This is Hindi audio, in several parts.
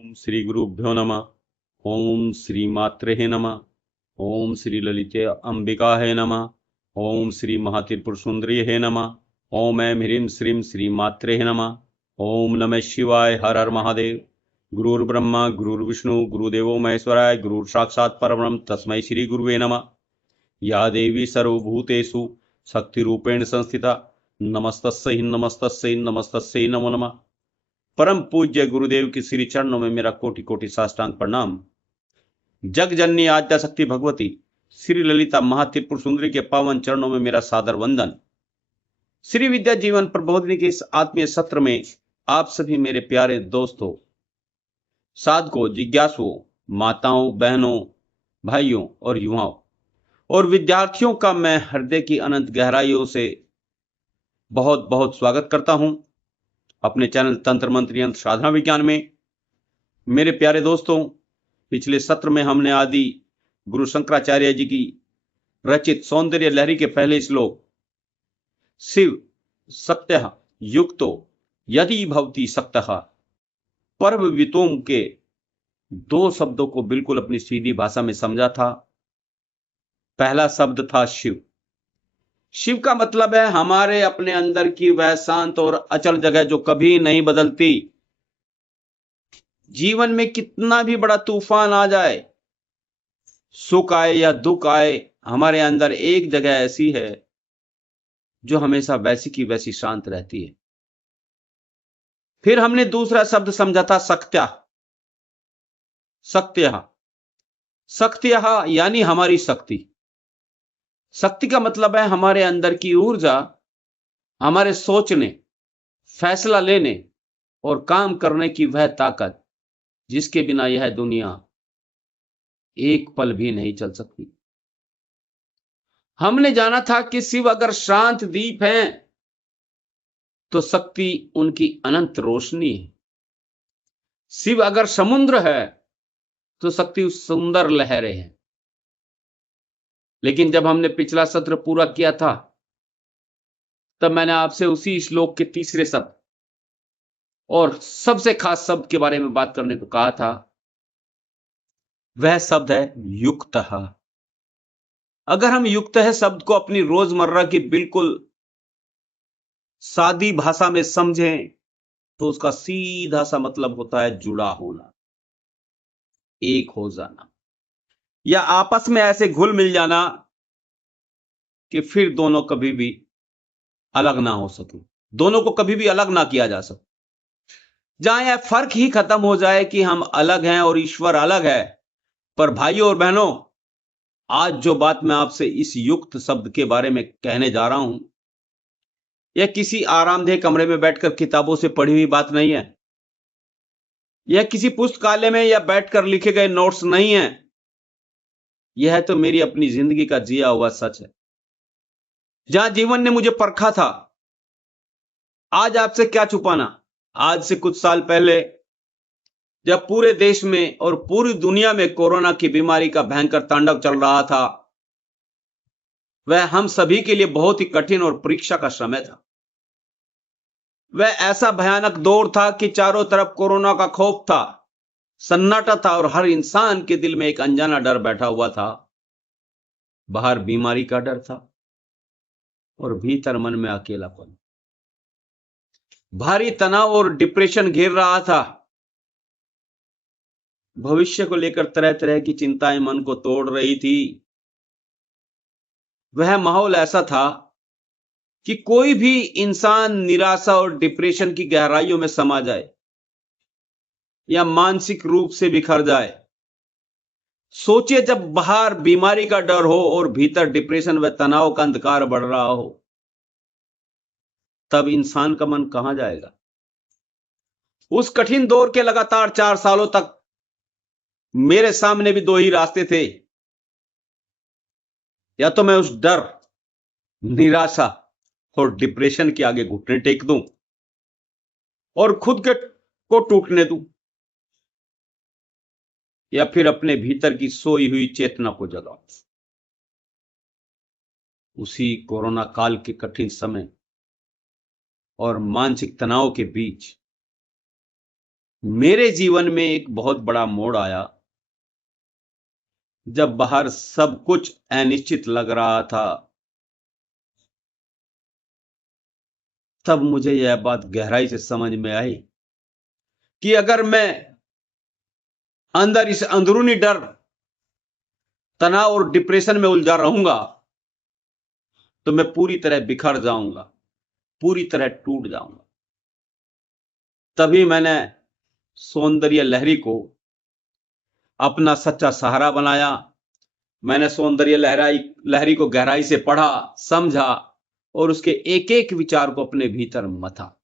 ओम श्री गुरुभ्यो नमः। ओम श्री मात्रे नमः। ओम श्री ललिते अंबिकाय नमः। ओम श्री महात्रिपुर सुंदरी नमः। ओम ऐं ह्रीं श्रीं श्री मात्रे नमः। ओम नमः शिवाय। हर हर महादेव। गुरुर्ब्रह्मा गुरुर्विष्णु गुरुदेवो महेश्वराय गुरु साक्षात् परब्रह्म तस्मै श्री गुरुवे नमः। या देवी सर्वभूतेषु शक्तिरूपेण संस्थिता नमस्तस्यै नमस्तस्यै नमस्तस्यै नमो नमः। परम पूज्य गुरुदेव की श्री चरणों में मेरा कोटि कोटि साष्टांग प्रणाम। जग जननी आद्या शक्ति भगवती श्री ललिता महात्रिपुर सुंदरी के पावन चरणों में मेरा सादर वंदन। श्री विद्या जीवन प्रबोधिनी के इस आत्मीय सत्र में आप सभी मेरे प्यारे दोस्तों, साधकों, जिज्ञासुओं, माताओं, बहनों, भाइयों और युवाओं और विद्यार्थियों का मैं हृदय की अनंत गहराइयों से बहुत बहुत स्वागत करता हूं अपने चैनल तंत्र मंत्र यंत्र साधना विज्ञान में। मेरे प्यारे दोस्तों, पिछले सत्र में हमने आदि गुरु शंकराचार्य जी की रचित सौंदर्य लहरी के पहले श्लोक शिव सत्यः युक्तो यदि भवति सक्तः परमवितोम के दो शब्दों को बिल्कुल अपनी सीधी भाषा में समझा था। पहला शब्द था शिव। शिव का मतलब है हमारे अपने अंदर की वह शांत और अचल जगह जो कभी नहीं बदलती। जीवन में कितना भी बड़ा तूफान आ जाए, सुख आए या दुख आए, हमारे अंदर एक जगह ऐसी है जो हमेशा वैसी की वैसी शांत रहती है। फिर हमने दूसरा शब्द समझा था सत्या। सत्य सत्य यानी हमारी शक्ति। शक्ति का मतलब है हमारे अंदर की ऊर्जा, हमारे सोचने, फैसला लेने और काम करने की वह ताकत जिसके बिना यह दुनिया एक पल भी नहीं चल सकती। हमने जाना था कि शिव अगर शांत दीप हैं तो शक्ति उनकी अनंत रोशनी है। शिव अगर समुद्र है तो शक्ति उस सुंदर लहरें हैं। लेकिन जब हमने पिछला सत्र पूरा किया था तब मैंने आपसे उसी श्लोक के तीसरे शब्द और सबसे खास शब्द के बारे में बात करने को कहा था। वह शब्द है युक्तः। अगर हम युक्तः शब्द को अपनी रोजमर्रा की बिल्कुल सादी भाषा में समझें तो उसका सीधा सा मतलब होता है जुड़ा होना, एक हो जाना या आपस में ऐसे घुल मिल जाना कि फिर दोनों कभी भी अलग ना हो सके, दोनों को कभी भी अलग ना किया जा सके। जहां यह फर्क ही खत्म हो जाए कि हम अलग हैं और ईश्वर अलग है। पर भाइयों और बहनों, आज जो बात मैं आपसे इस युक्त शब्द के बारे में कहने जा रहा हूं, यह किसी आरामदेह कमरे में बैठकर किताबों से पढ़ी हुई बात नहीं है। यह किसी पुस्तकालय में या बैठकर लिखे गए नोट्स नहीं है। यह तो मेरी अपनी जिंदगी का जिया हुआ सच है। जहां जीवन ने मुझे परखा था। आज आपसे क्या छुपाना, आज से कुछ साल पहले जब पूरे देश में और पूरी दुनिया में कोरोना की बीमारी का भयंकर तांडव चल रहा था, वह हम सभी के लिए बहुत ही कठिन और परीक्षा का समय था। वह ऐसा भयानक दौर था कि चारों तरफ कोरोना का खौफ था, सन्नाटा था और हर इंसान के दिल में एक अनजाना डर बैठा हुआ था। बाहर बीमारी का डर था और भीतर मन में अकेलापन, भारी तनाव और डिप्रेशन घेर रहा था। भविष्य को लेकर तरह तरह की चिंताएं मन को तोड़ रही थी। वह माहौल ऐसा था कि कोई भी इंसान निराशा और डिप्रेशन की गहराइयों में समा जाए या मानसिक रूप से बिखर जाए। सोचिए, जब बाहर बीमारी का डर हो और भीतर डिप्रेशन व तनाव का अंधकार बढ़ रहा हो, तब इंसान का मन कहां जाएगा। उस कठिन दौर के लगातार 4 सालों तक मेरे सामने भी दो ही रास्ते थे। या तो मैं उस डर, निराशा और डिप्रेशन के आगे घुटने टेक दूं और खुद के को टूटने दूं, या फिर अपने भीतर की सोई हुई चेतना को जगाऊं। उसी कोरोना काल के कठिन समय और मानसिक तनाव के बीच मेरे जीवन में एक बहुत बड़ा मोड़ आया जब बाहर सब कुछ अनिश्चित लग रहा था। तब मुझे यह बात गहराई से समझ में आई कि अगर मैं अंदर इस अंदरूनी डर, तनाव और डिप्रेशन में उलझा रहूंगा तो मैं पूरी तरह बिखर जाऊंगा, पूरी तरह टूट जाऊंगा। तभी मैंने सौंदर्य लहरी को अपना सच्चा सहारा बनाया। मैंने सौंदर्य लहरी को गहराई से पढ़ा, समझा और उसके एक एक विचार को अपने भीतर मथा।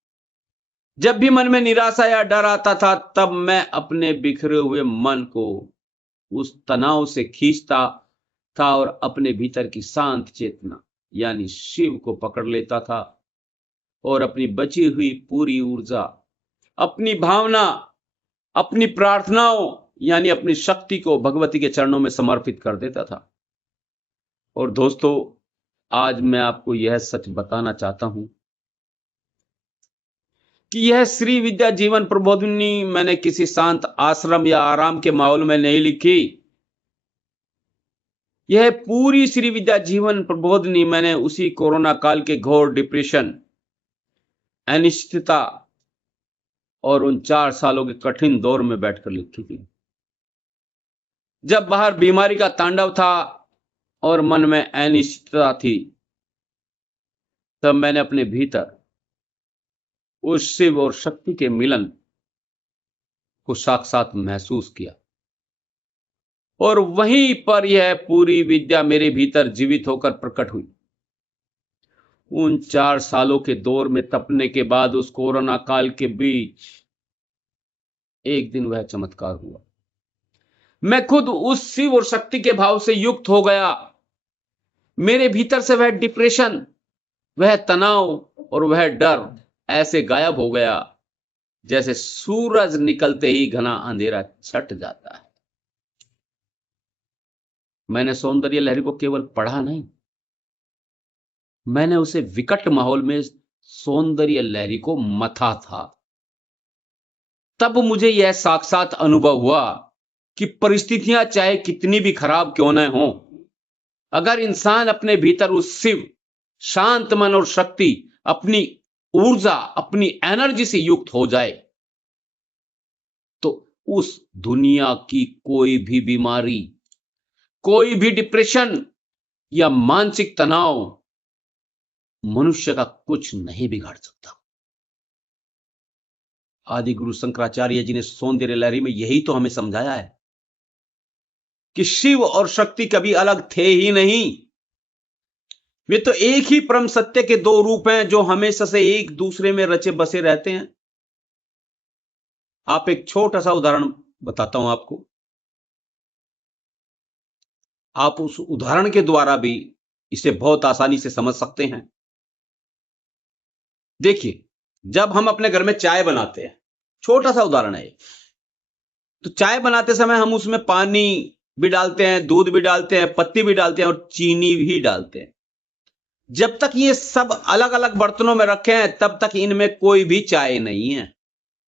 जब भी मन में निराशा या डर आता था, तब मैं अपने बिखरे हुए मन को उस तनाव से खींचता था और अपने भीतर की शांत चेतना यानी शिव को पकड़ लेता था और अपनी बची हुई पूरी ऊर्जा, अपनी भावना, अपनी प्रार्थनाओं यानी अपनी शक्ति को भगवती के चरणों में समर्पित कर देता था। और दोस्तों, आज मैं आपको यह सच बताना चाहता हूं कि यह श्री विद्या जीवन प्रबोधिनी मैंने किसी शांत आश्रम या आराम के माहौल में नहीं लिखी। यह पूरी श्री विद्या जीवन प्रबोधिनी मैंने उसी कोरोना काल के घोर डिप्रेशन, अनिश्चितता और उन 4 सालों के कठिन दौर में बैठकर लिखी थी, जब बाहर बीमारी का तांडव था और मन में अनिश्चितता थी। तब मैंने अपने भीतर उस शिव और शक्ति के मिलन को साक्षात महसूस किया और वहीं पर यह पूरी विद्या मेरे भीतर जीवित होकर प्रकट हुई। उन 4 सालों के दौर में तपने के बाद उस कोरोना काल के बीच एक दिन वह चमत्कार हुआ। मैं खुद उस शिव और शक्ति के भाव से युक्त हो गया। मेरे भीतर से वह डिप्रेशन, वह तनाव और वह डर ऐसे गायब हो गया जैसे सूरज निकलते ही घना अंधेरा छट जाता है। मैंने सौंदर्य लहरी को केवल पढ़ा नहीं, मैंने उसे विकट माहौल में सौंदर्य लहरी को मथा था। तब मुझे यह साक्षात अनुभव हुआ कि परिस्थितियां चाहे कितनी भी खराब क्यों न हो, अगर इंसान अपने भीतर उस शिव, शांत मन और शक्ति, अपनी ऊर्जा, अपनी एनर्जी से युक्त हो जाए तो उस दुनिया की कोई भी बीमारी, कोई भी डिप्रेशन या मानसिक तनाव मनुष्य का कुछ नहीं बिगाड़ सकता। आदि गुरु शंकराचार्य जी ने सौंदर्य लहरी में यही तो हमें समझाया है कि शिव और शक्ति कभी अलग थे ही नहीं। वे तो एक ही परम सत्य के 2 रूप हैं जो हमेशा से एक दूसरे में रचे बसे रहते हैं। आप एक छोटा सा उदाहरण बताता हूं आपको। आप उस उदाहरण के द्वारा भी इसे बहुत आसानी से समझ सकते हैं। देखिए, जब हम अपने घर में चाय बनाते हैं, छोटा सा उदाहरण है, तो चाय बनाते समय हम उसमें पानी भी डालते हैं, दूध भी डालते हैं, पत्ती भी डालते हैं और चीनी भी डालते हैं। जब तक ये सब अलग अलग बर्तनों में रखे हैं तब तक इनमें कोई भी चाय नहीं है,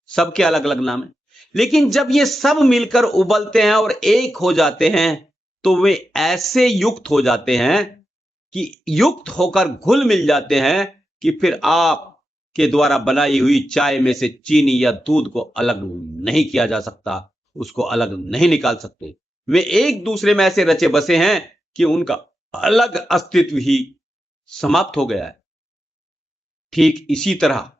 सबके अलग अलग नाम है। लेकिन जब ये सब मिलकर उबलते हैं और एक हो जाते हैं तो वे ऐसे युक्त हो जाते हैं कि युक्त होकर घुल मिल जाते हैं कि फिर आप के द्वारा बनाई हुई चाय में से चीनी या दूध को अलग नहीं किया जा सकता, उसको अलग नहीं निकाल सकते। वे एक दूसरे में ऐसे रचे बसे हैं कि उनका अलग अस्तित्व ही समाप्त हो गया है। ठीक इसी तरह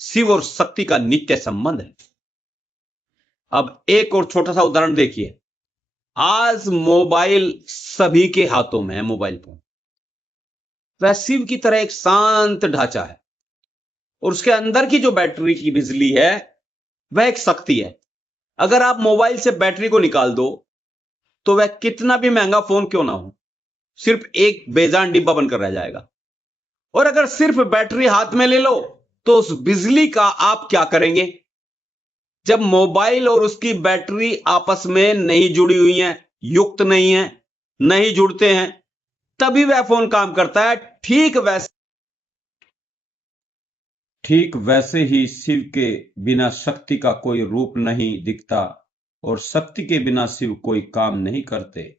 शिव और शक्ति का नित्य संबंध है। अब एक और छोटा सा उदाहरण देखिए। आज मोबाइल सभी के हाथों में है, मोबाइल फोन। वह शिव की तरह एक शांत ढांचा है और उसके अंदर की जो बैटरी की बिजली है वह एक शक्ति है। अगर आप मोबाइल से बैटरी को निकाल दो तो वह कितना भी महंगा फोन क्यों ना हो, सिर्फ एक बेजान डिब्बा बनकर रह जाएगा। और अगर सिर्फ बैटरी हाथ में ले लो तो उस बिजली का आप क्या करेंगे? जब मोबाइल और उसकी बैटरी आपस में नहीं जुड़ी हुई हैं, युक्त नहीं है, नहीं जुड़ते हैं, तभी वह फोन काम करता है। ठीक वैसे ठीक वैसे ही शिव के बिना शक्ति का कोई रूप नहीं दिखता और शक्ति के बिना शिव कोई काम नहीं करते।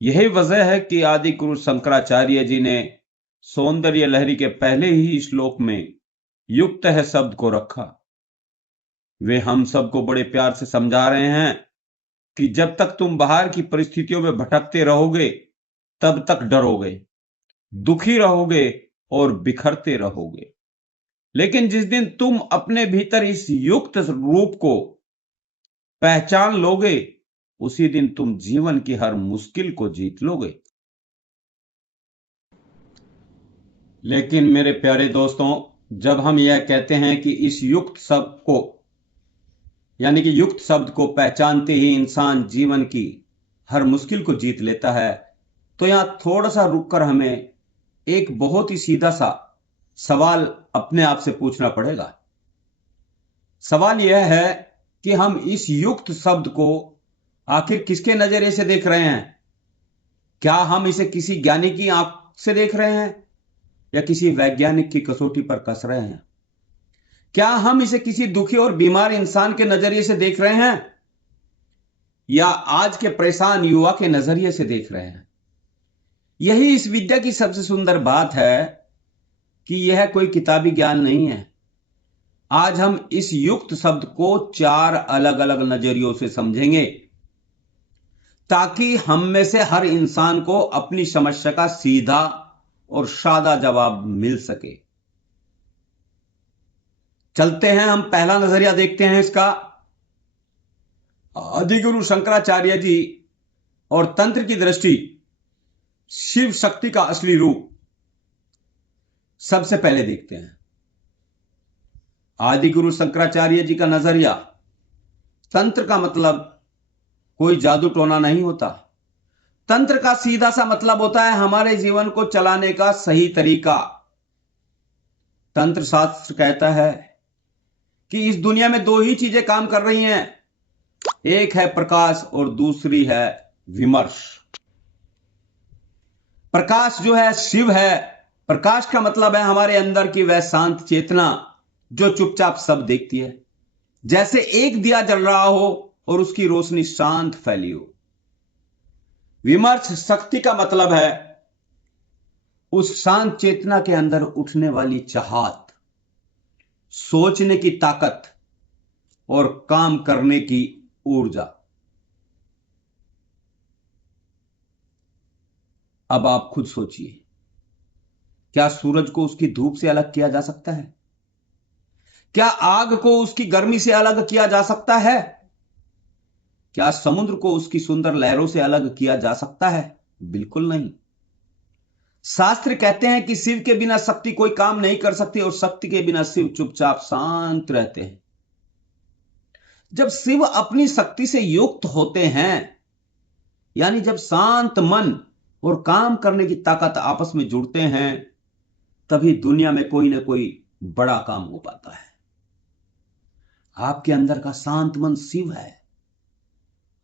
यही वजह है कि आदि गुरु शंकराचार्य जी ने सौंदर्य लहरी के पहले ही श्लोक में युक्त है शब्द को रखा। वे हम सबको बड़े प्यार से समझा रहे हैं कि जब तक तुम बाहर की परिस्थितियों में भटकते रहोगे तब तक डरोगे, दुखी रहोगे और बिखरते रहोगे। लेकिन जिस दिन तुम अपने भीतर इस युक्त रूप को पहचान लोगे उसी दिन तुम जीवन की हर मुश्किल को जीत लोगे। लेकिन मेरे प्यारे दोस्तों, जब हम यह कहते हैं कि इस युक्त शब्द को यानी कि युक्त शब्द को पहचानते ही इंसान जीवन की हर मुश्किल को जीत लेता है, तो यहां थोड़ा सा रुककर हमें एक बहुत ही सीधा सा सवाल अपने आप से पूछना पड़ेगा। सवाल यह है कि हम इस युक्त शब्द को आखिर किसके नजरिए से देख रहे हैं? क्या हम इसे किसी ज्ञानी की आंख से देख रहे हैं या किसी वैज्ञानिक की कसौटी पर कस रहे हैं? क्या हम इसे किसी दुखी और बीमार इंसान के नजरिए से देख रहे हैं या आज के परेशान युवा के नजरिए से देख रहे हैं? यही इस विद्या की सबसे सुंदर बात है कि यह कोई किताबी ज्ञान नहीं है। आज हम इस युक्त शब्द को 4 अलग अलग नजरियों से समझेंगे ताकि हम में से हर इंसान को अपनी समस्या का सीधा और सादा जवाब मिल सके। चलते हैं, हम पहला नजरिया देखते हैं इसका। आदिगुरु शंकराचार्य जी और तंत्र की दृष्टि शिव शक्ति का असली रूप सबसे पहले देखते हैं। आदिगुरु शंकराचार्य जी का नजरिया, तंत्र का मतलब कोई जादू टोना नहीं होता। तंत्र का सीधा सा मतलब होता है हमारे जीवन को चलाने का सही तरीका। तंत्र शास्त्र कहता है कि इस दुनिया में 2 ही चीजें काम कर रही हैं, एक है प्रकाश और दूसरी है विमर्श। प्रकाश जो है शिव है। प्रकाश का मतलब है हमारे अंदर की वह शांत चेतना जो चुपचाप सब देखती है, जैसे एक दिया जल रहा हो और उसकी रोशनी शांत फैली हो। विमर्श शक्ति का मतलब है उस शांत चेतना के अंदर उठने वाली चाहत, सोचने की ताकत और काम करने की ऊर्जा। अब आप खुद सोचिए, क्या सूरज को उसकी धूप से अलग किया जा सकता है? क्या आग को उसकी गर्मी से अलग किया जा सकता है? क्या समुद्र को उसकी सुंदर लहरों से अलग किया जा सकता है? बिल्कुल नहीं। शास्त्र कहते हैं कि शिव के बिना शक्ति कोई काम नहीं कर सकती और शक्ति के बिना शिव चुपचाप शांत रहते हैं। जब शिव अपनी शक्ति से युक्त होते हैं, यानी जब शांत मन और काम करने की ताकत आपस में जुड़ते हैं, तभी दुनिया में कोई ना कोई बड़ा काम हो पाता है। आपके अंदर का शांत मन शिव है,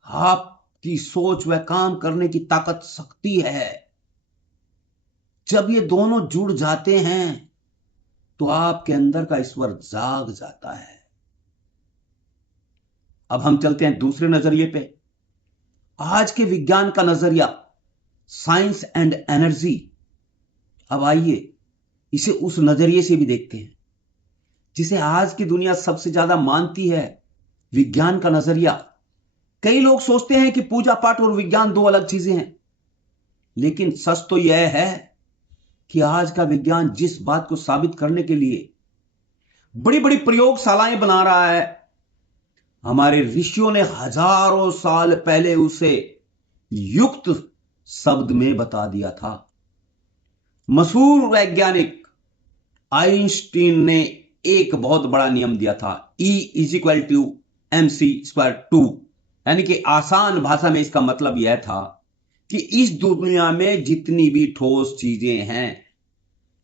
आपकी सोच व काम करने की ताकत शक्ति है। जब ये दोनों जुड़ जाते हैं तो आपके अंदर का ईश्वर जाग जाता है। अब हम चलते हैं दूसरे नजरिए पे। आज के विज्ञान का नजरिया, साइंस एंड एनर्जी। अब आइए इसे उस नजरिए से भी देखते हैं जिसे आज की दुनिया सबसे ज्यादा मानती है, विज्ञान का नजरिया। कई लोग सोचते हैं कि पूजा पाठ और विज्ञान 2 अलग चीजें हैं, लेकिन सच तो यह है कि आज का विज्ञान जिस बात को साबित करने के लिए बड़ी बड़ी प्रयोगशालाएं बना रहा है, हमारे ऋषियों ने हजारों साल पहले उसे युक्त शब्द में बता दिया था। मशहूर वैज्ञानिक आइंस्टीन ने एक बहुत बड़ा नियम दिया था, E=mc²2, यानी कि आसान भाषा में इसका मतलब यह था कि इस दुनिया में जितनी भी ठोस चीजें हैं,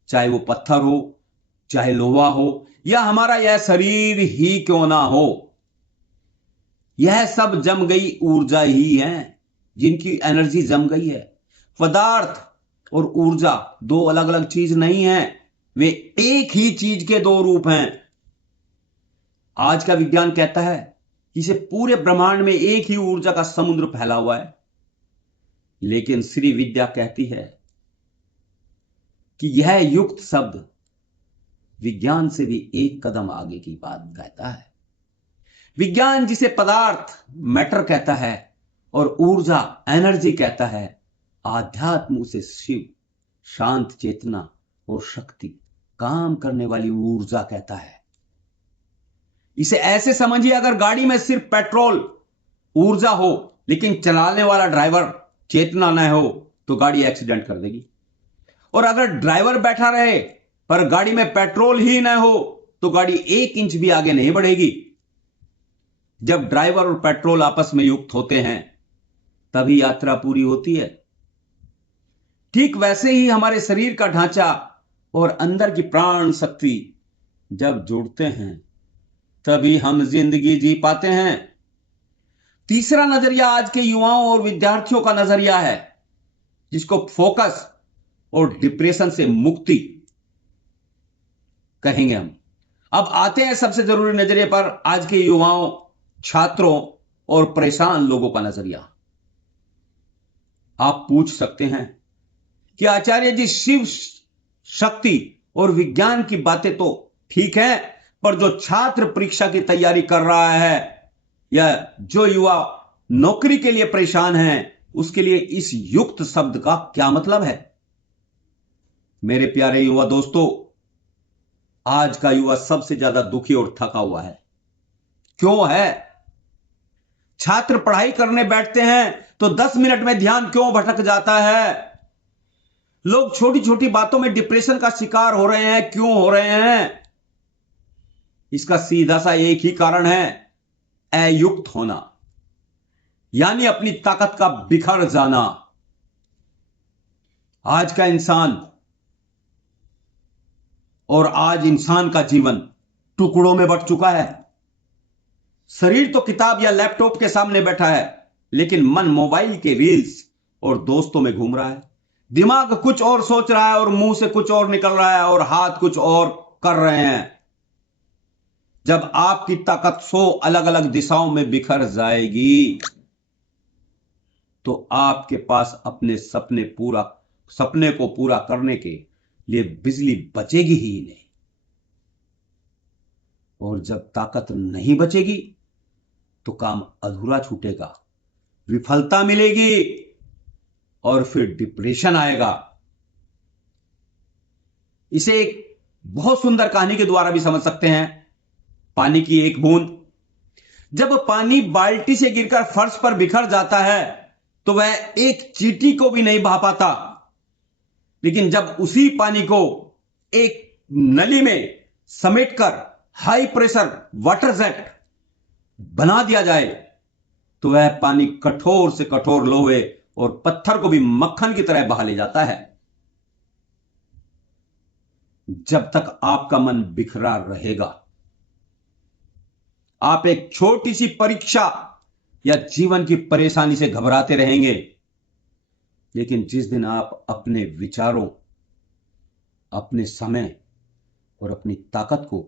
चाहे वो पत्थर हो, चाहे लोहा हो, या हमारा यह शरीर ही क्यों ना हो, यह सब जम गई ऊर्जा ही है, जिनकी एनर्जी जम गई है। पदार्थ और ऊर्जा 2 अलग अलग चीज नहीं है। वे एक ही चीज के दो रूप हैं। आज का विज्ञान कहता है कि इसे पूरे ब्रह्मांड में एक ही ऊर्जा का समुद्र फैला हुआ है, लेकिन श्री विद्या कहती है कि यह युक्त शब्द विज्ञान से भी एक कदम आगे की बात कहता है। विज्ञान जिसे पदार्थ मैटर कहता है और ऊर्जा एनर्जी कहता है, आध्यात्म उसे शिव शांत चेतना और शक्ति काम करने वाली ऊर्जा कहता है। इसे ऐसे समझिए, अगर गाड़ी में सिर्फ पेट्रोल ऊर्जा हो लेकिन चलाने वाला ड्राइवर चेतना न हो तो गाड़ी एक्सीडेंट कर देगी। और अगर ड्राइवर बैठा रहे पर गाड़ी में पेट्रोल ही न हो तो गाड़ी 1 इंच भी आगे नहीं बढ़ेगी। जब ड्राइवर और पेट्रोल आपस में युक्त होते हैं तभी यात्रा पूरी होती है। ठीक वैसे ही हमारे शरीर का ढांचा और अंदर की प्राण शक्ति जब जुड़ते हैं तभी हम जिंदगी जी पाते हैं। तीसरा नजरिया आज के युवाओं और विद्यार्थियों का नजरिया है, जिसको फोकस और डिप्रेशन से मुक्ति कहेंगे हम। अब आते हैं सबसे जरूरी नजरिए पर, आज के युवाओं, छात्रों और परेशान लोगों का नजरिया। आप पूछ सकते हैं कि आचार्य जी, शिव शक्ति और विज्ञान की बातें तो ठीक है, पर जो छात्र परीक्षा की तैयारी कर रहा है या जो युवा नौकरी के लिए परेशान है, उसके लिए इस युक्त शब्द का क्या मतलब है? मेरे प्यारे युवा दोस्तों, आज का युवा सबसे ज्यादा दुखी और थका हुआ है। क्यों है? छात्र पढ़ाई करने बैठते हैं तो 10 मिनट में ध्यान क्यों भटक जाता है? लोग छोटी छोटी बातों में डिप्रेशन का शिकार हो रहे हैं। क्यों हो रहे हैं? इसका सीधा सा एक ही कारण है, अयुक्त होना, यानी अपनी ताकत का बिखर जाना। आज का इंसान और आज इंसान का जीवन टुकड़ों में बंट चुका है। शरीर तो किताब या लैपटॉप के सामने बैठा है, लेकिन मन मोबाइल के रील्स और दोस्तों में घूम रहा है। दिमाग कुछ और सोच रहा है और मुंह से कुछ और निकल रहा है और हाथ कुछ और कर रहे हैं। जब आपकी ताकत 100 अलग अलग दिशाओं में बिखर जाएगी तो आपके पास अपने सपने को पूरा करने के लिए बिजली बचेगी ही नहीं। और जब ताकत नहीं बचेगी तो काम अधूरा छूटेगा, विफलता मिलेगी और फिर डिप्रेशन आएगा। इसे एक बहुत सुंदर कहानी के द्वारा भी समझ सकते हैं। पानी की एक बूंद, जब पानी बाल्टी से गिरकर फर्श पर बिखर जाता है तो वह एक चींटी को भी नहीं बहा पाता, लेकिन जब उसी पानी को एक नली में समेटकर हाई प्रेशर वाटर जेट बना दिया जाए तो वह पानी कठोर से कठोर लोहे और पत्थर को भी मक्खन की तरह बहा ले जाता है। जब तक आपका मन बिखरा रहेगा, आप एक छोटी सी परीक्षा या जीवन की परेशानी से घबराते रहेंगे। लेकिन जिस दिन आप अपने विचारों, अपने समय और अपनी ताकत को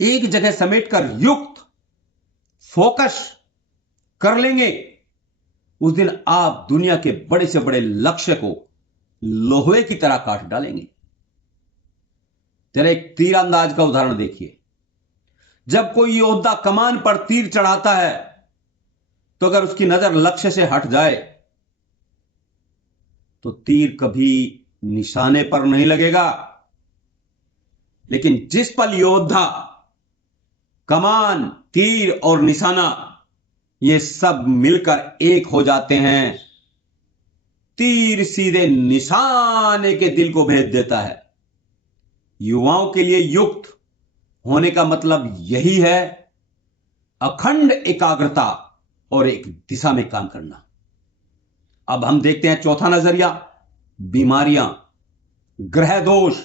एक जगह समेटकर युक्त फोकस कर लेंगे, उस दिन आप दुनिया के बड़े से बड़े लक्ष्य को लोहे की तरह काट डालेंगे। जरा एक तीरंदाज का उदाहरण देखिए। जब कोई योद्धा कमान पर तीर चढ़ाता है तो अगर उसकी नजर लक्ष्य से हट जाए तो तीर कभी निशाने पर नहीं लगेगा। लेकिन जिस पल योद्धा कमान, तीर और निशाना ये सब मिलकर एक हो जाते हैं, तीर सीधे निशाने के दिल को भेद देता है। युवाओं के लिए युक्त होने का मतलब यही है, अखंड एकाग्रता और एक दिशा में काम करना। अब हम देखते हैं चौथा नजरिया, बीमारियां, ग्रह दोष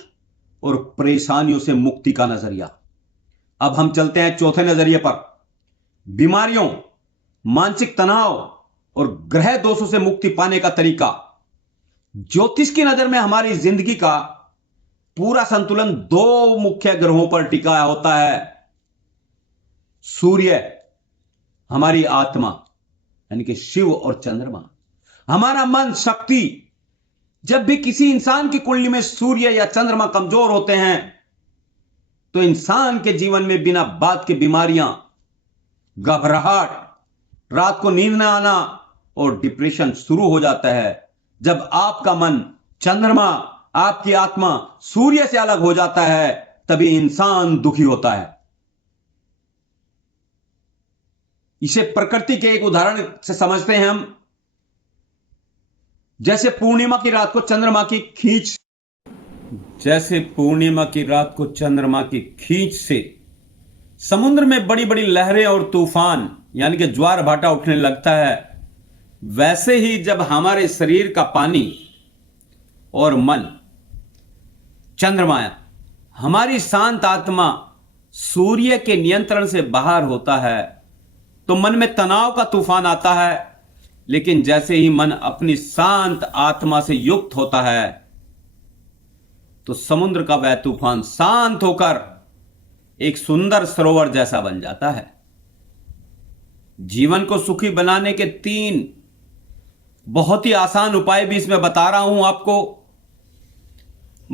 और परेशानियों से मुक्ति का नजरिया। अब हम चलते हैं चौथे नजरिए पर, बीमारियों, मानसिक तनाव और ग्रह दोषों से मुक्ति पाने का तरीका। ज्योतिष की नजर में हमारी जिंदगी का पूरा संतुलन दो मुख्य ग्रहों पर टिका होता है। सूर्य हमारी आत्मा यानी कि शिव और चंद्रमा, हमारा मन शक्ति। जब भी किसी इंसान की कुंडली में सूर्य या चंद्रमा कमजोर होते हैं तो इंसान के जीवन में बिना बात के बीमारियां, घबराहट, रात को नींद न आना और डिप्रेशन शुरू हो जाता है। जब आपका मन चंद्रमा, आपकी आत्मा सूर्य से अलग हो जाता है तभी इंसान दुखी होता है। इसे प्रकृति के एक उदाहरण से समझते हैं हम। जैसे पूर्णिमा की रात को चंद्रमा की खींच से समुद्र में बड़ी बड़ी लहरें और तूफान यानी कि ज्वार भाटा उठने लगता है, वैसे ही जब हमारे शरीर का पानी और मन चंद्रमा, हमारी शांत आत्मा सूर्य के नियंत्रण से बाहर होता है तो मन में तनाव का तूफान आता है। लेकिन जैसे ही मन अपनी शांत आत्मा से युक्त होता है तो समुद्र का वह तूफान शांत होकर एक सुंदर सरोवर जैसा बन जाता है। जीवन को सुखी बनाने के 3 बहुत ही आसान उपाय भी इसमें बता रहा हूं आपको।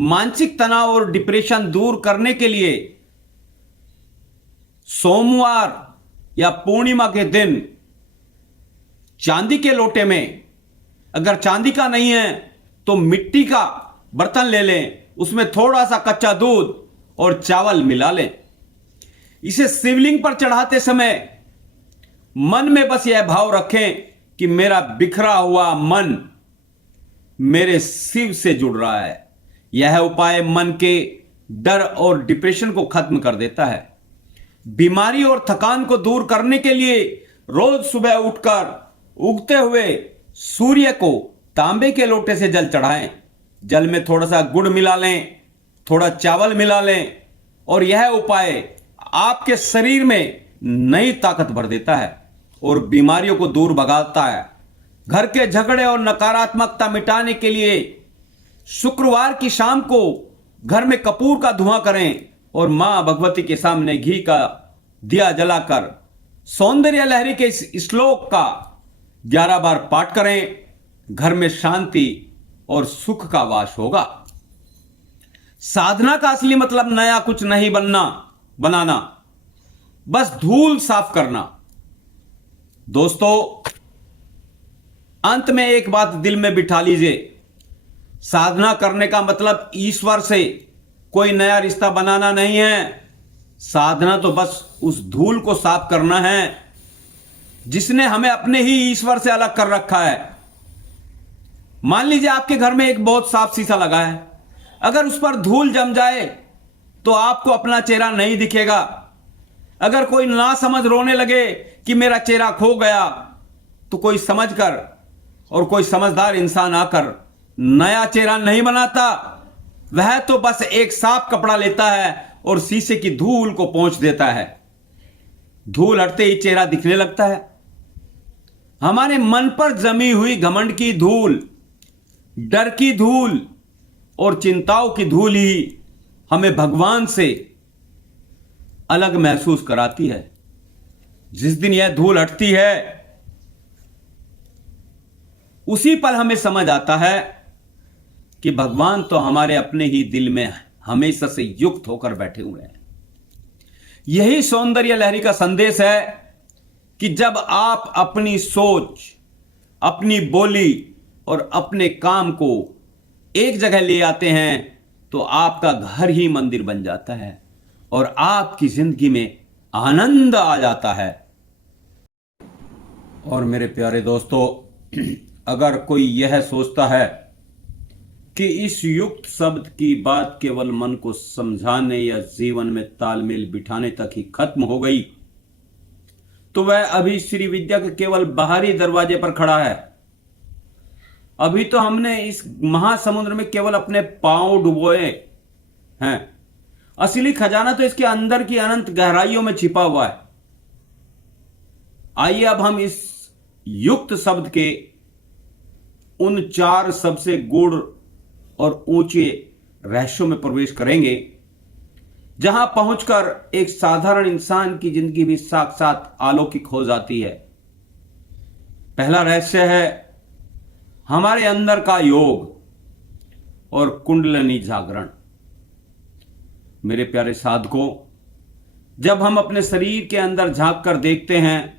मानसिक तनाव और डिप्रेशन दूर करने के लिए सोमवार या पूर्णिमा के दिन चांदी के लोटे में, अगर चांदी का नहीं है तो मिट्टी का बर्तन ले लें, उसमें थोड़ा सा कच्चा दूध और चावल मिला लें। इसे शिवलिंग पर चढ़ाते समय मन में बस यह भाव रखें कि मेरा बिखरा हुआ मन मेरे शिव से जुड़ रहा है। यह उपाय मन के डर और डिप्रेशन को खत्म कर देता है। बीमारी और थकान को दूर करने के लिए रोज सुबह उठकर उगते हुए सूर्य को तांबे के लोटे से जल चढ़ाएं। जल में थोड़ा सा गुड़ मिला लें, थोड़ा चावल मिला लें और यह उपाय आपके शरीर में नई ताकत भर देता है और बीमारियों को दूर भगाता है। घर के झगड़े और नकारात्मकता मिटाने के लिए शुक्रवार की शाम को घर में कपूर का धुआं करें और मां भगवती के सामने घी का दिया जलाकर सौंदर्य लहरी के इस श्लोक का 11 बार पाठ करें। घर में शांति और सुख का वास होगा। साधना का असली मतलब नया कुछ नहीं बनाना, बस धूल साफ करना। दोस्तों, अंत में एक बात दिल में बिठा लीजिए, साधना करने का मतलब ईश्वर से कोई नया रिश्ता बनाना नहीं है। साधना तो बस उस धूल को साफ करना है जिसने हमें अपने ही ईश्वर से अलग कर रखा है। मान लीजिए आपके घर में एक बहुत साफ शीशा लगा है, अगर उस पर धूल जम जाए तो आपको अपना चेहरा नहीं दिखेगा। अगर कोई ना समझ रोने लगे कि मेरा चेहरा खो गया तो कोई समझकर और कोई समझदार इंसान आकर नया चेहरा नहीं बनाता, वह तो बस एक साफ कपड़ा लेता है और शीशे की धूल को पोंछ देता है। धूल हटते ही चेहरा दिखने लगता है। हमारे मन पर जमी हुई घमंड की धूल, डर की धूल और चिंताओं की धूल ही हमें भगवान से अलग महसूस कराती है। जिस दिन यह धूल हटती है उसी पल हमें समझ आता है कि भगवान तो हमारे अपने ही दिल में हमेशा से युक्त होकर बैठे हुए हैं। यही सौंदर्य लहरी का संदेश है कि जब आप अपनी सोच, अपनी बोली और अपने काम को एक जगह ले आते हैं तो आपका घर ही मंदिर बन जाता है और आपकी जिंदगी में आनंद आ जाता है। और मेरे प्यारे दोस्तों, अगर कोई यह सोचता है कि इस युक्त शब्द की बात केवल मन को समझाने या जीवन में तालमेल बिठाने तक ही खत्म हो गई तो वह अभी श्री विद्या के केवल बाहरी दरवाजे पर खड़ा है। अभी तो हमने इस महासमुद्र में केवल अपने पांव डुबोए हैं। असली खजाना तो इसके अंदर की अनंत गहराइयों में छिपा हुआ है। आइए अब हम इस युक्त शब्द के उन 4 सबसे गूढ़ और ऊंचे रहस्यों में प्रवेश करेंगे, जहां पहुंचकर एक साधारण इंसान की जिंदगी भी साक्षात अलौकिक हो जाती है। पहला रहस्य है हमारे अंदर का योग और कुंडलिनी जागरण। मेरे प्यारे साधकों, जब हम अपने शरीर के अंदर झांक कर देखते हैं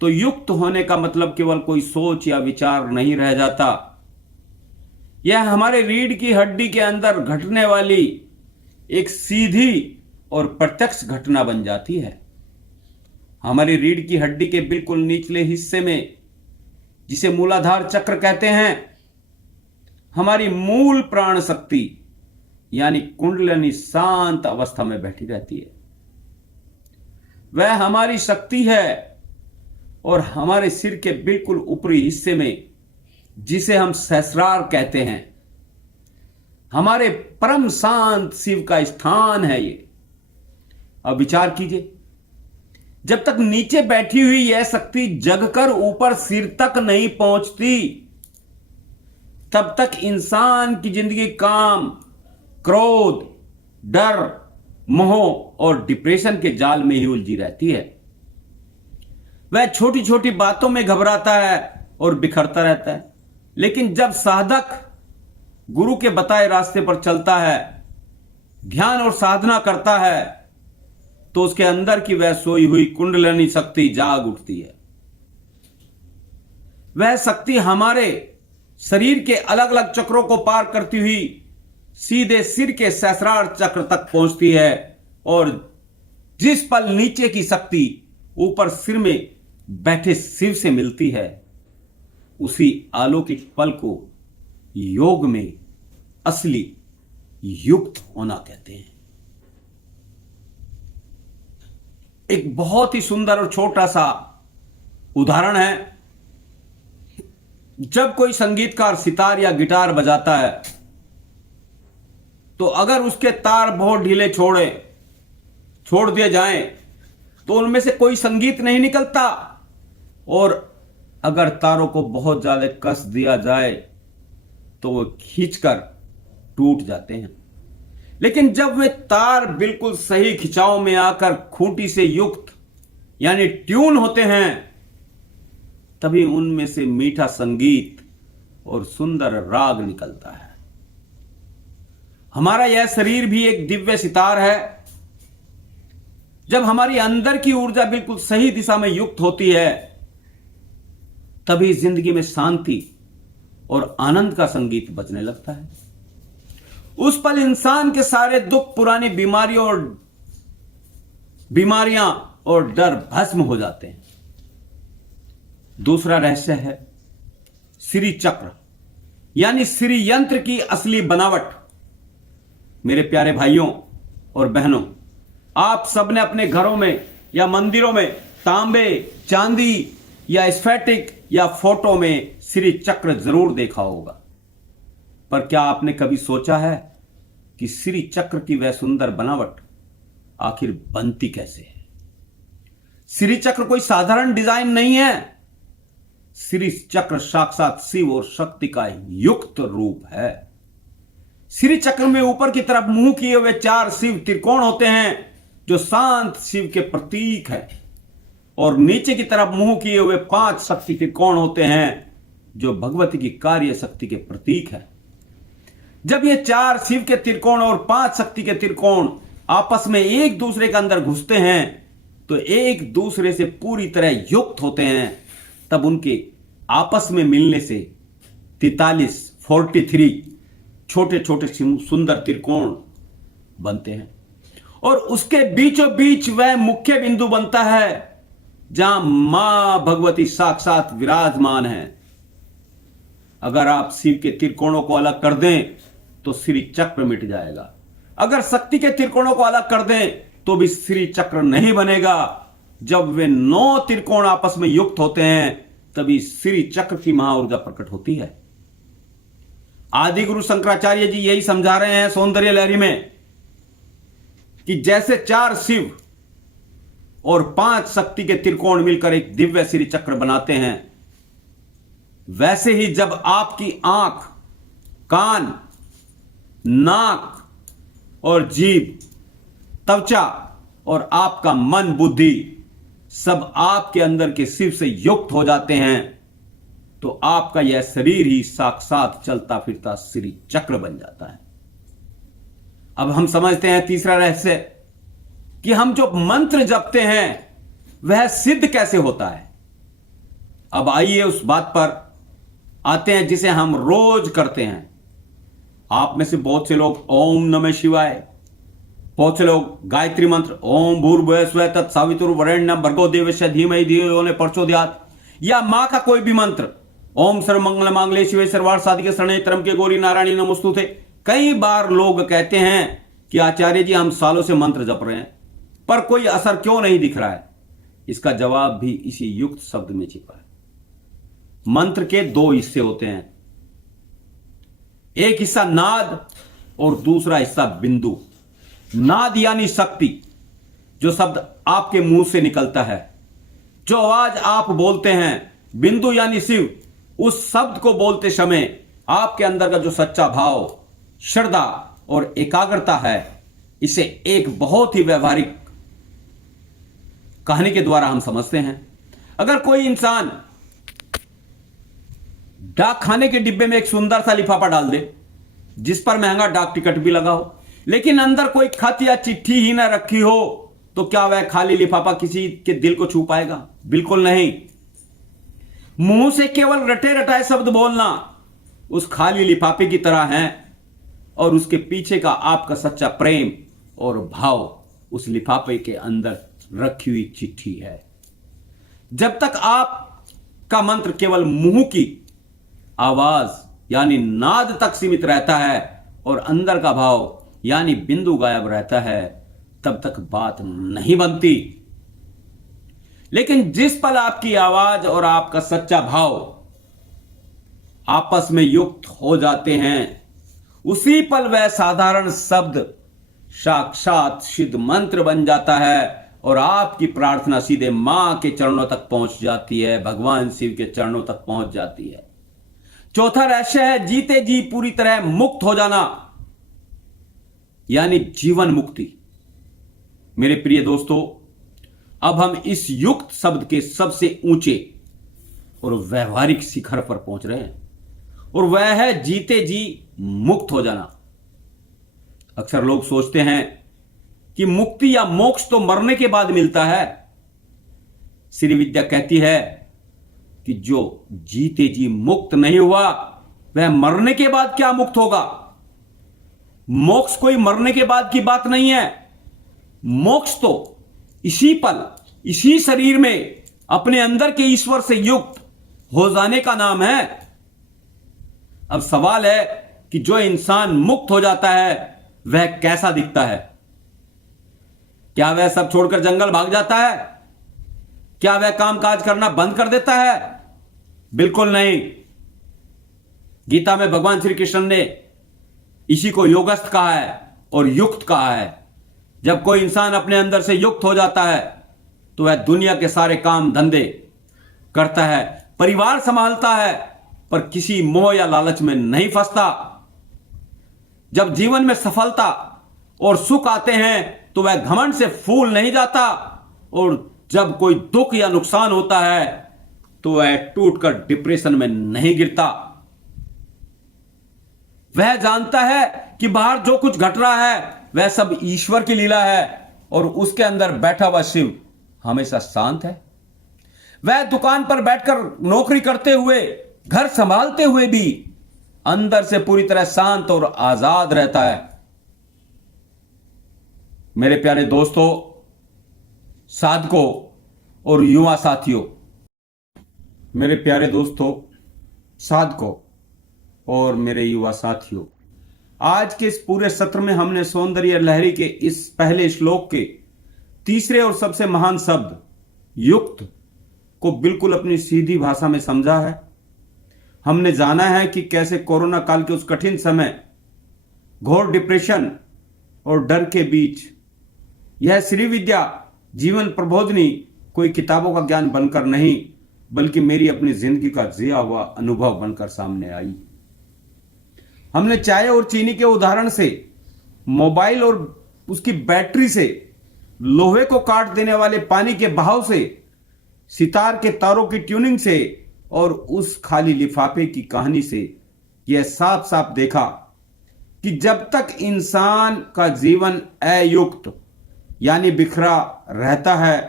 तो युक्त होने का मतलब केवल कोई सोच या विचार नहीं रह जाता। यह हमारे रीढ़ की हड्डी के अंदर घटने वाली एक सीधी और प्रत्यक्ष घटना बन जाती है। हमारी रीढ़ की हड्डी के बिल्कुल निचले हिस्से में, जिसे मूलाधार चक्र कहते हैं, हमारी मूल प्राण शक्ति यानी कुंडलिनी शांत अवस्था में बैठी रहती है। वह हमारी शक्ति है और हमारे सिर के बिल्कुल ऊपरी हिस्से में, जिसे हम सहस्रार कहते हैं, हमारे परम शांत शिव का स्थान है ये। अब विचार कीजिए, जब तक नीचे बैठी हुई यह शक्ति जगकर ऊपर सिर तक नहीं पहुंचती, तब तक इंसान की जिंदगी काम, क्रोध, डर, मोह और डिप्रेशन के जाल में ही उलझी रहती है। वह छोटी छोटी बातों में घबराता है और बिखरता रहता है। लेकिन जब साधक गुरु के बताए रास्ते पर चलता है, ध्यान और साधना करता है, तो उसके अंदर की वह सोई हुई कुंडलिनी शक्ति जाग उठती है। वह शक्ति हमारे शरीर के अलग अलग चक्रों को पार करती हुई सीधे सिर के सहस्रार चक्र तक पहुंचती है, और जिस पल नीचे की शक्ति ऊपर सिर में बैठे शिव से मिलती है, उसी अलौकिक पल को योग में असली युक्त होना कहते हैं। एक बहुत ही सुंदर और छोटा सा उदाहरण है। जब कोई संगीतकार सितार या गिटार बजाता है, तो अगर उसके तार बहुत ढीले छोड़ दिए जाएं, तो उनमें से कोई संगीत नहीं निकलता, और अगर तारों को बहुत ज्यादा कस दिया जाए तो वो खींचकर टूट जाते हैं। लेकिन जब वे तार बिल्कुल सही खिंचाव में आकर खूंटी से युक्त यानी ट्यून होते हैं, तभी उनमें से मीठा संगीत और सुंदर राग निकलता है। हमारा यह शरीर भी एक दिव्य सितार है। जब हमारी अंदर की ऊर्जा बिल्कुल सही दिशा में युक्त होती है, तभी जिंदगी में शांति और आनंद का संगीत बजने लगता है। उस पल इंसान के सारे दुख, पुरानी बीमारियां और डर भस्म हो जाते हैं। दूसरा रहस्य है श्री चक्र यानी श्री यंत्र की असली बनावट। मेरे प्यारे भाइयों और बहनों, आप सबने अपने घरों में या मंदिरों में तांबे, चांदी या स्फटिक या फोटो में श्री चक्र जरूर देखा होगा। पर क्या आपने कभी सोचा है कि श्री चक्र की वह सुंदर बनावट आखिर बनती कैसे है? श्री चक्र कोई साधारण डिजाइन नहीं है। श्री चक्र साक्षात शिव और शक्ति का युक्त रूप है। श्री चक्र में ऊपर की तरफ मुंह किए हुए 4 शिव त्रिकोण होते हैं, जो शांत शिव के प्रतीक है, और नीचे की तरफ मुंह किए हुए 5 शक्ति त्रिकोण होते हैं, जो भगवती की कार्य शक्ति के प्रतीक है। जब ये 4 शिव के त्रिकोण और 5 शक्ति के त्रिकोण आपस में एक दूसरे के अंदर घुसते हैं, तो एक दूसरे से पूरी तरह युक्त होते हैं। तब उनके आपस में मिलने से 43 छोटे छोटे सुंदर त्रिकोण बनते हैं, और उसके बीचों बीच वह मुख्य बिंदु बनता है जहां मां भगवती साक्षात विराजमान है। अगर आप शिव के त्रिकोणों को अलग कर दें तो श्री चक्र मिट जाएगा। अगर शक्ति के त्रिकोणों को अलग कर दें तो भी श्री चक्र नहीं बनेगा। जब वे 9 त्रिकोण आपस में युक्त होते हैं, तभी श्री चक्र की महाऊर्जा प्रकट होती है। आदि गुरु शंकराचार्य जी यही समझा रहे हैं सौंदर्य लहरी में, कि जैसे 4 शिव और 5 शक्ति के त्रिकोण मिलकर एक दिव्य श्री चक्र बनाते हैं, वैसे ही जब आपकी आंख, कान नाक और जीभ, त्वचा और आपका मन बुद्धि सब आपके अंदर के शिव से युक्त हो जाते हैं, तो आपका यह शरीर ही साक्षात चलता फिरता श्री चक्र बन जाता है। अब हम समझते हैं तीसरा रहस्य कि हम जो मंत्र जपते हैं वह सिद्ध कैसे होता है। अब आइए उस बात पर आते हैं जिसे हम रोज करते हैं। आप में से बहुत से लोग ओम नमः शिवाय, बहुत से लोग गायत्री मंत्र ओम भूर्भुवः स्वः तत्सवितुर्वरेण्यं भर्गो देवस्य धीमहि धियो यो न प्रचोदयात्, या मां का कोई भी मंत्र ओम सर्वमंगल मांगल्ये शिवे सर्वार्थ साधिके शरण्ये त्र्यंबके गौरी नारायणी नमोस्तुते। कई बार लोग कहते हैं कि आचार्य जी हम सालों से मंत्र जप रहे हैं पर कोई असर क्यों नहीं दिख रहा है। इसका जवाब भी इसी युक्त शब्द में छिपा है। मंत्र के दो हिस्से होते हैं, एक हिस्सा नाद और दूसरा हिस्सा बिंदु। नाद यानी शक्ति, जो शब्द आपके मुंह से निकलता है, जो आवाज आप बोलते हैं। बिंदु यानी शिव, उस शब्द को बोलते समय आपके अंदर का जो सच्चा भाव, श्रद्धा और एकाग्रता है, इसे एक बहुत ही व्यवहारिक कहानी के द्वारा हम समझते हैं। अगर कोई इंसान डाक खाने के डिब्बे में एक सुंदर सा लिफाफा डाल दे जिस पर महंगा डाक टिकट भी लगा हो, लेकिन अंदर कोई खत या चिट्ठी ही ना रखी हो, तो क्या वह खाली लिफाफा किसी के दिल को छू पाएगा? बिल्कुल नहीं। मुंह से केवल रटे रटाए शब्द बोलना उस खाली लिफाफे की तरह है, और उसके पीछे का आपका सच्चा प्रेम और भाव उस लिफाफे के अंदर रखी हुई चिट्ठी है। जब तक आपका मंत्र केवल मुंह की आवाज यानी नाद तक सीमित रहता है और अंदर का भाव यानी बिंदु गायब रहता है, तब तक बात नहीं बनती। लेकिन जिस पल आपकी आवाज और आपका सच्चा भाव आपस में युक्त हो जाते हैं, उसी पल वह साधारण शब्द साक्षात सिद्ध मंत्र बन जाता है और आपकी प्रार्थना सीधे मां के चरणों तक पहुंच जाती है, भगवान शिव के चरणों तक पहुंच जाती है। चौथा रहस्य है जीते जी पूरी तरह मुक्त हो जाना, यानी जीवन मुक्ति। मेरे प्रिय दोस्तों, अब हम इस युक्त शब्द के सबसे ऊंचे और व्यवहारिक शिखर पर पहुंच रहे हैं, और वह है जीते जी मुक्त हो जाना। अक्सर लोग सोचते हैं कि मुक्ति या मोक्ष तो मरने के बाद मिलता है। श्री विद्या कहती है कि जो जीते जी मुक्त नहीं हुआ वह मरने के बाद क्या मुक्त होगा। मोक्ष कोई मरने के बाद की बात नहीं है। मोक्ष तो इसी पल, इसी शरीर में अपने अंदर के ईश्वर से युक्त हो जाने का नाम है। अब सवाल है कि जो इंसान मुक्त हो जाता है वह कैसा दिखता है? क्या वह सब छोड़कर जंगल भाग जाता है? क्या वह कामकाज करना बंद कर देता है? बिल्कुल नहीं। गीता में भगवान श्री कृष्ण ने इसी को योगस्थ कहा है और युक्त कहा है। जब कोई इंसान अपने अंदर से युक्त हो जाता है तो वह दुनिया के सारे काम धंधे करता है, परिवार संभालता है, पर किसी मोह या लालच में नहीं फंसता। जब जीवन में सफलता और सुख आते हैं तो वह घमंड से फूल नहीं जाता, और जब कोई दुख या नुकसान होता है तो वह टूटकर डिप्रेशन में नहीं गिरता। वह जानता है कि बाहर जो कुछ घट रहा है वह सब ईश्वर की लीला है, और उसके अंदर बैठा हुआ शिव हमेशा शांत है। वह दुकान पर बैठकर नौकरी करते हुए, घर संभालते हुए भी अंदर से पूरी तरह शांत और आजाद रहता है। मेरे प्यारे दोस्तों, साधकों और युवा साथियों, मेरे प्यारे दोस्तों, साधकों और मेरे युवा साथियों, आज के इस पूरे सत्र में हमने सौंदर्य लहरी के इस पहले श्लोक के तीसरे और सबसे महान शब्द युक्त को बिल्कुल अपनी सीधी भाषा में समझा है। हमने जाना है कि कैसे कोरोना काल के उस कठिन समय, घोर डिप्रेशन और डर के बीच यह श्री विद्या जीवन प्रबोधिनी कोई किताबों का ज्ञान बनकर नहीं, बल्कि मेरी अपनी जिंदगी का जिया हुआ अनुभव बनकर सामने आई। हमने चाय और चीनी के उदाहरण से, मोबाइल और उसकी बैटरी से, लोहे को काट देने वाले पानी के बहाव से, सितार के तारों की ट्यूनिंग से और उस खाली लिफाफे की कहानी से यह साफ साफ देखा कि जब तक इंसान का जीवन अयुक्त यानी बिखरा रहता है,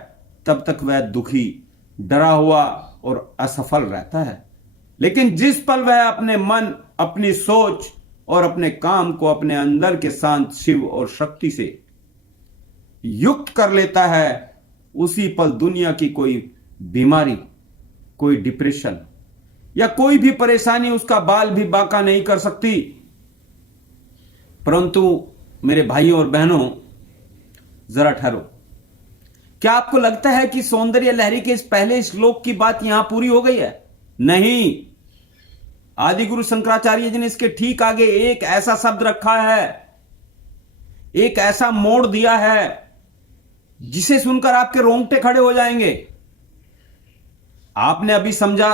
तब तक वह दुखी, डरा हुआ और असफल रहता है। लेकिन जिस पल वह अपने मन, अपनी सोच और अपने काम को अपने अंदर के शांत शिव और शक्ति से युक्त कर लेता है, उसी पल दुनिया की कोई बीमारी, कोई डिप्रेशन या कोई भी परेशानी उसका बाल भी बांका नहीं कर सकती। परंतु मेरे भाइयों और बहनों, जरा ठहरो। क्या आपको लगता है कि सौंदर्य लहरी के इस पहले श्लोक की बात यहां पूरी हो गई है? नहीं। आदि गुरु शंकराचार्य जी ने इसके ठीक आगे एक ऐसा शब्द रखा है, एक ऐसा मोड़ दिया है जिसे सुनकर आपके रोंगटे खड़े हो जाएंगे। आपने अभी समझा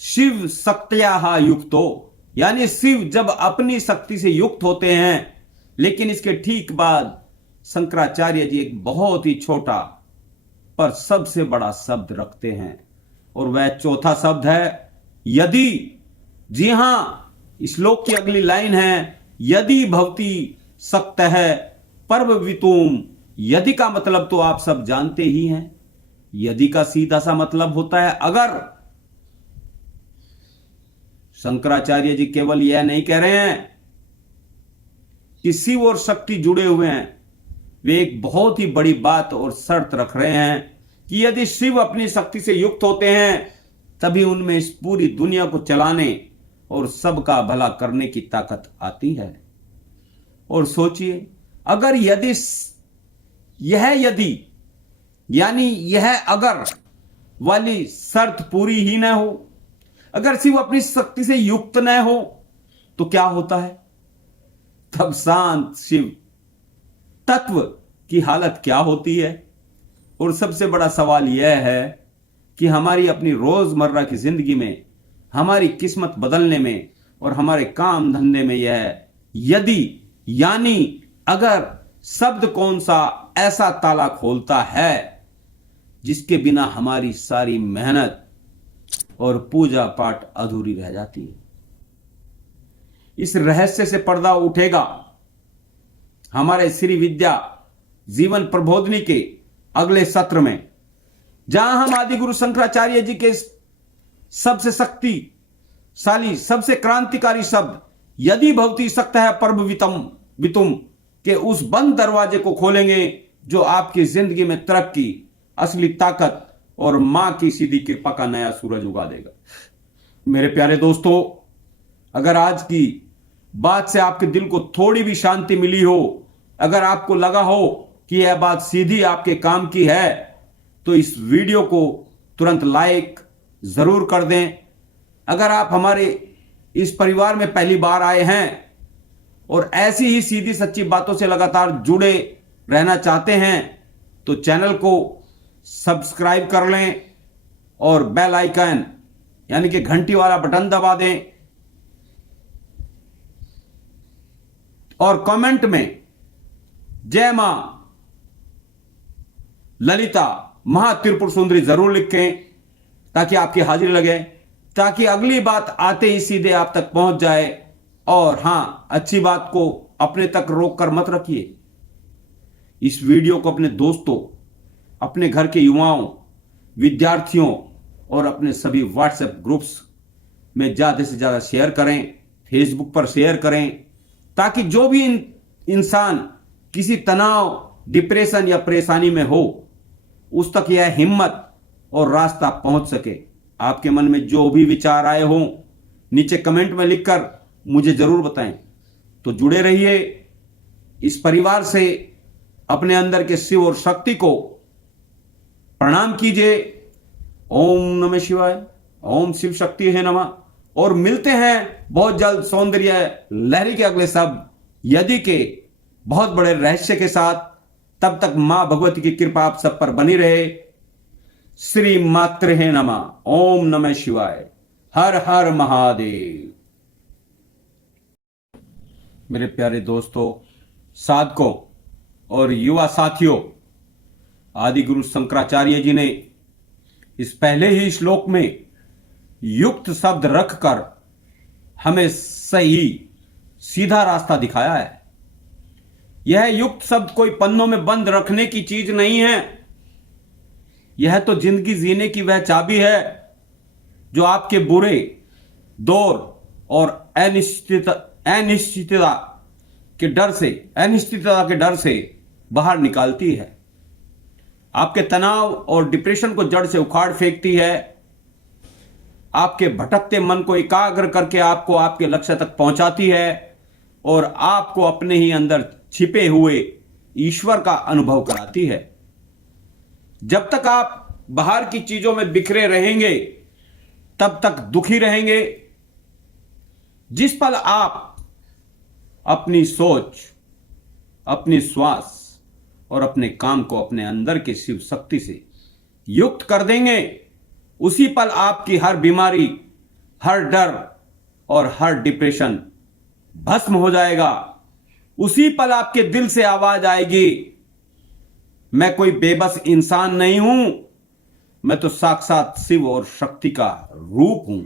शिव शक्त्या युक्तो, यानी शिव जब अपनी शक्ति से युक्त होते हैं। लेकिन इसके ठीक बाद शंकराचार्य जी एक बहुत ही छोटा पर सबसे बड़ा शब्द रखते हैं, और वह चौथा शब्द है यदि। जी हां, श्लोक की अगली लाइन है यदि भवती शक्त है पर्ववितुम। यदि का मतलब तो आप सब जानते ही हैं। यदि का सीधा सा मतलब होता है अगर। शंकराचार्य जी केवल यह नहीं कह रहे हैं कि शिव और शक्ति जुड़े हुए हैं, वे एक बहुत ही बड़ी बात और शर्त रख रहे हैं कि यदि शिव अपनी शक्ति से युक्त होते हैं, तभी उनमें इस पूरी दुनिया को चलाने और सबका भला करने की ताकत आती है। और सोचिए, अगर यदि यानी यह अगर वाली शर्त पूरी ही न हो, अगर शिव अपनी शक्ति से युक्त न हो, तो क्या होता है? तब शांत शिव तत्व की हालत क्या होती है? और सबसे बड़ा सवाल यह है कि हमारी अपनी रोजमर्रा की जिंदगी में, हमारी किस्मत बदलने में और हमारे काम धंधे में यह यदि यानी अगर शब्द कौन सा ऐसा ताला खोलता है जिसके बिना हमारी सारी मेहनत और पूजा पाठ अधूरी रह जाती है। इस रहस्य से पर्दा उठेगा हमारे श्री विद्या जीवन प्रबोधिनी के अगले सत्र में, जहां हम आदि गुरु शंकराचार्य जी के सबसे शक्तिशाली, सबसे क्रांतिकारी शब्द यदि भवती शक्त है पर्ववितुम के उस बंद दरवाजे को खोलेंगे जो आपकी जिंदगी में तरक्की, असली ताकत और मां की सीधी कृपा का नया सूरज उगा देगा। मेरे प्यारे दोस्तों, अगर आज की बात से आपके दिल को थोड़ी भी शांति मिली हो, अगर आपको लगा हो कि यह बात सीधी आपके काम की है, तो इस वीडियो को तुरंत लाइक जरूर कर दें। अगर आप हमारे इस परिवार में पहली बार आए हैं और ऐसी ही सीधी सच्ची बातों से लगातार जुड़े रहना चाहते हैं, तो चैनल को सब्सक्राइब कर लें और बेल आइकन यानी कि घंटी वाला बटन दबा दें, और कमेंट में जय मां ललिता महात्रिपुर सुंदरी जरूर लिखें, ताकि आपकी हाजिरी लगे, ताकि अगली बात आते ही सीधे आप तक पहुंच जाए। और हां, अच्छी बात को अपने तक रोक कर मत रखिए। इस वीडियो को अपने दोस्तों, अपने घर के युवाओं, विद्यार्थियों और अपने सभी व्हाट्सएप ग्रुप्स में ज्यादा से ज्यादा शेयर करें, फेसबुक पर शेयर करें, ताकि जो भी इंसान किसी तनाव, डिप्रेशन या परेशानी में हो, उस तक यह हिम्मत और रास्ता पहुंच सके। आपके मन में जो भी विचार आए हों, नीचे कमेंट में लिखकर मुझे जरूर बताएं। तो जुड़े रहिए इस परिवार से, अपने अंदर के शिव और शक्ति को प्रणाम कीजिए। ओम नमः शिवाय, ओम शिव शक्ति है नमः। और मिलते हैं बहुत जल्द सौंदर्य लहरी के अगले शब्द यदि के बहुत बड़े रहस्य के साथ। तब तक मां भगवती की कृपा आप सब पर बनी रहे। श्री मात्रे नमः। ओम नमः शिवाय। हर हर महादेव। मेरे प्यारे दोस्तों, साधकों और युवा साथियों, आदि गुरु शंकराचार्य जी ने इस पहले ही श्लोक में युक्त शब्द रखकर हमें सही सीधा रास्ता दिखाया है। यह युक्त शब्द कोई पन्नों में बंद रखने की चीज नहीं है। यह तो जिंदगी जीने की वह चाबी है जो आपके बुरे दौर और अनिश्चितता के डर से बाहर निकालती है, आपके तनाव और डिप्रेशन को जड़ से उखाड़ फेंकती है, आपके भटकते मन को एकाग्र करके आपको आपके लक्ष्य तक पहुंचाती है और आपको अपने ही अंदर छिपे हुए ईश्वर का अनुभव कराती है। जब तक आप बाहर की चीजों में बिखरे रहेंगे तब तक दुखी रहेंगे। जिस पल आप अपनी सोच, अपनी श्वास और अपने काम को अपने अंदर के शिव शक्ति से युक्त कर देंगे, उसी पल आपकी हर बीमारी, हर डर और हर डिप्रेशन भस्म हो जाएगा। उसी पल आपके दिल से आवाज आएगी, मैं कोई बेबस इंसान नहीं हूं, मैं तो साक्षात शिव और शक्ति का रूप हूं।